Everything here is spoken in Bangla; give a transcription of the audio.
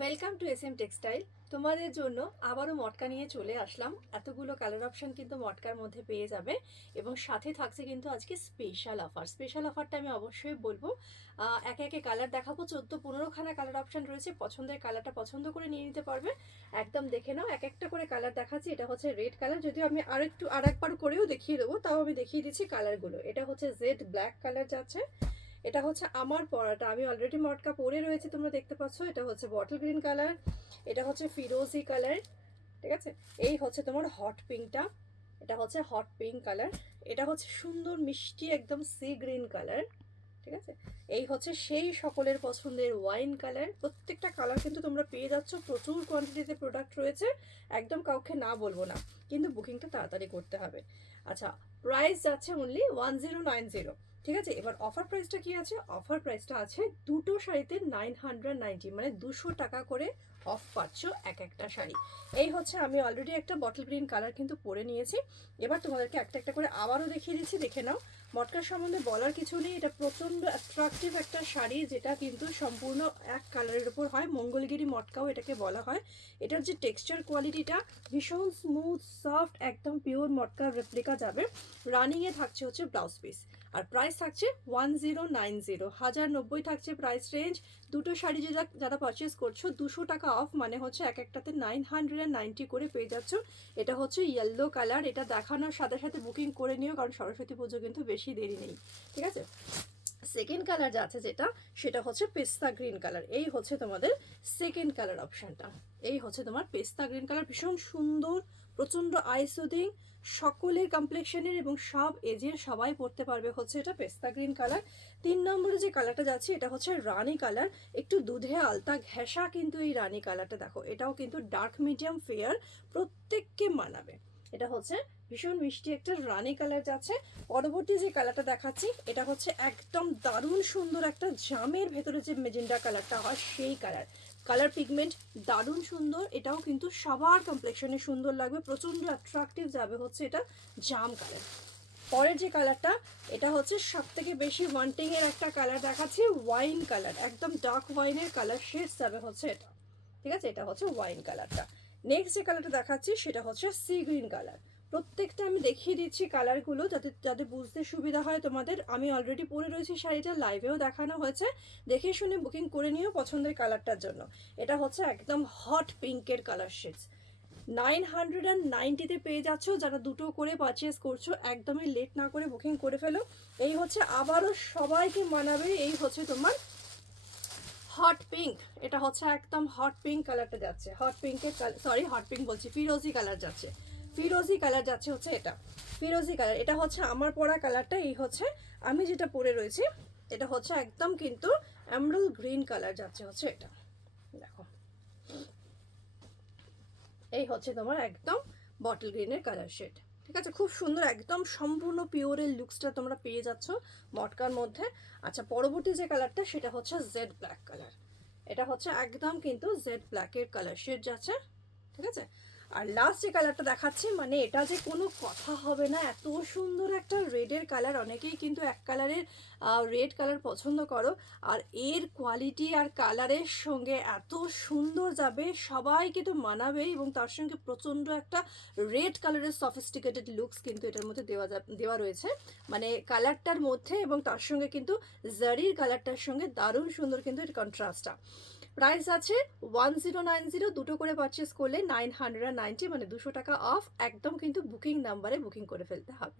Welcome to S M textile. তোমাদের জন্য আবারও মটকা নিয়ে চলে আসলাম। এতগুলো কালার অপশন কিন্তু মটকার মধ্যে পেয়ে যাবে এবং সাথে থাকছে কিন্তু আজকে স্পেশাল অফার। স্পেশাল অফারটা আমি অবশ্যই বলবো। একে একে কালার দেখাবো। 14-15খানা কালার অপশন রয়েছে। পছন্দের কালারটা পছন্দ করে নিয়ে নিতে পারবে। একদম দেখে নাও, এক একটা করে কালার দেখাচ্ছি। এটা হচ্ছে রেড কালার, যদিও আমি আরেকবার করেও দেখিয়ে দেবো, তাও আমি দেখিয়ে দিচ্ছি কালারগুলো। এটা হচ্ছে জেড ব্ল্যাক কালার যাচ্ছে। এটা হচ্ছে আমার পরাটা, আমি অলরেডি মটকা পরে রয়েছে, তোমরা দেখতে পাচ্ছ। এটা হচ্ছে বটল গ্রিন কালার, এটা হচ্ছে ফিরোজি কালার, ঠিক আছে। এই হচ্ছে তোমার হট পিঙ্কটা, এটা হচ্ছে হট পিঙ্ক কালার। এটা হচ্ছে সুন্দর মিষ্টি একদম সি গ্রিন কালার, ঠিক আছে। এই হচ্ছে সেই সকলের পছন্দের ওয়াইন কালার। প্রত্যেকটা কালার কিন্তু তোমরা পেয়ে যাচ্ছ, প্রচুর কোয়ান্টিটিতে প্রোডাক্ট রয়েছে, একদম কাউকে না বলবো না, কিন্তু বুকিংটা তাড়াতাড়ি করতে হবে। আচ্ছা, প্রাইস যাচ্ছে অনলি 1090, ঠিক আছে। এবার অফার প্রাইসটা কি আছে? অফার প্রাইসটা আছে দুটো শাড়িতে 990, মানে 200 টাকা করে অফ পাচ্ছ এক একটা শাড়ি। এই হচ্ছে, আমি অলরেডি একটা বটল গ্রিন কালার কিন্তু পরে নিয়েছি। এবার তোমাদেরকে একটা একটা করে আবারও দেখিয়ে দিচ্ছি, দেখে নাও। মটকার সম্বন্ধে বলার কিছু নেই, এটা প্রচণ্ড অ্যাট্রাকটিভ একটা শাড়ি, যেটা কিন্তু সম্পূর্ণ এক কালারের উপর হয়। মঙ্গলগিরি মটকাও এটাকে বলা হয়। এটার যে টেক্সচার কোয়ালিটিটা ভীষণ স্মুথ সফট, একদম পিওর মটকার রেপ্লিকা যাবে। রানিংয়ে থাকছে হচ্ছে ব্লাউজ পিস, আর প্রাইস থাকছে 1090, 1090 থাকছে প্রাইস রেঞ্জ। দুটো শাড়ি যারা পারচেস করছো 200 টাকা অফ, মানে হচ্ছে এক একটাতে 990 করে পেয়ে যাচ্ছ। এটা হচ্ছে ইয়েলো কালার, এটা দেখানোর সাথে সাথে বুকিং করে নিও, কারণ সরস্বতী পুজো কিন্তু বেশি দেরি নেই, ঠিক আছে। সেকেন্ড কালার যাচ্ছে যেটা, সেটা হচ্ছে পেস্তা গ্রিন কালার। এই হচ্ছে তোমাদের সেকেন্ড কালার অপশানটা। এই হচ্ছে তোমার পেস্তা গ্রিন কালার, ভীষণ সুন্দর, প্রচণ্ড আইসুদিং, সকলের কমপ্লেক্সনের এবং সব এজের সবাই পরতে পারবে হচ্ছে এটা পেস্তা গ্রিন কালার। 3 নম্বরে যে কালারটা যাচ্ছে এটা হচ্ছে রানি কালার, একটু দুধে আলতা ঘেঁষা কিন্তু এই রানি কালারটা, দেখো এটাও কিন্তু ডার্ক মিডিয়াম ফেয়ার, প্রত্যেককে মানাবে। এটা হচ্ছে ভীষণ মিষ্টি একটা রানি কালার যাচ্ছে। পরবর্তী যে কালারটা দেখাচ্ছি এটা হচ্ছে একদম দারুণ সুন্দর একটা জামের ভেতরে যে মেজেন্ডা কালারটা হয় সেই কালার। কালার পিগমেন্ট দারুণ সুন্দর, এটাও কিন্তু সবার কমপ্লেক্সনে সুন্দর লাগবে, প্রচণ্ড অ্যাট্রাকটিভ যাবে হচ্ছে এটা জাম কালার। পরের যে কালারটা, এটা হচ্ছে সব থেকে বেশি ওয়ান্টিং এর একটা কালার দেখাচ্ছি, ওয়াইন কালার, একদম ডার্ক ওয়াইনের কালার শেডস যাবে হচ্ছে এটা, ঠিক আছে। এটা হচ্ছে ওয়াইন কালারটা। নেক্সট যে কালারটা দেখাচ্ছি সেটা হচ্ছে সি গ্রিন কালার। প্রত্যেকটা আমি দেখিয়ে দিচ্ছি কালারগুলো, যাতে যাতে বুঝতে সুবিধা হয় তোমাদের। আমি অলরেডি পরে রয়েছি শাড়িটা, লাইভেও দেখানো হয়েছে, দেখে শুনে বুকিং করে নিও পছন্দের কালারটার জন্য। এটা হচ্ছে একদম হট পিঙ্কের কালার শেডস, 990-তে পেয়ে যাচ্ছ। যারা দুটো করে পারচেস করছো একদমই লেট না করে বুকিং করে ফেলো। এই হচ্ছে আবারও সবাইকে মানাবে, এই হচ্ছে তোমার হট পিঙ্ক। এটা হচ্ছে একদম হট পিঙ্ক কালারটা যাচ্ছে, হট পিঙ্কের সরি হট পিঙ্ক বলছি, ফিরোজি কালার যাচ্ছে। ফিরোজি কালার যাচ্ছে হচ্ছে এটা, ফিরোজি কালার। এটা হচ্ছে আমার পরা কালারটা, এই হচ্ছে আমি যেটা পরে রয়েছি। এটা হচ্ছে একদম কিন্তু এমরাল্ড গ্রিন কালার যাচ্ছে হচ্ছে এটা, দেখো। এই হচ্ছে তোমার একদম বটল গ্রিনের কালার শেড, ঠিক আছে। খুব সুন্দর, একদম সম্পূর্ণ পিওরের লুকসটা তোমরা পেয়ে যাচ্ছ মটকার মধ্যে। আচ্ছা, পরবর্তী যে কালারটা সেটা হচ্ছে জেড ব্ল্যাক কালার। এটা হচ্ছে একদম কিন্তু জেড ব্ল্যাকের কালার শেড যাচ্ছে, ঠিক আছে। আর লাস্ট যে কালারটা দেখাচ্ছি, মানে এটা যে কোনো কথা হবে না, এত সুন্দর একটা রেডের কালার। অনেকেই কিন্তু এক কালারের রেড কালার পছন্দ করো, আর এর কোয়ালিটি আর কালারের সঙ্গে এত সুন্দর যাবে, সবাই কিন্তু মানাবে, এবং তার সঙ্গে প্রচণ্ড একটা রেড কালারের সফিস্টিকেটেড লুকস কিন্তু এটার মধ্যে দেওয়া রয়েছে, মানে কালারটার মধ্যে, এবং তার সঙ্গে কিন্তু জারির কালারটার সঙ্গে দারুণ সুন্দর কিন্তু এর কন্ট্রাস্টটা। প্রাইস আছে 1090, দুটো করে পারচেস করলে 990, মানে 200 টাকা অফ, একদম কিন্তু বুকিং নাম্বারে বুকিং করে ফেলতে হবে।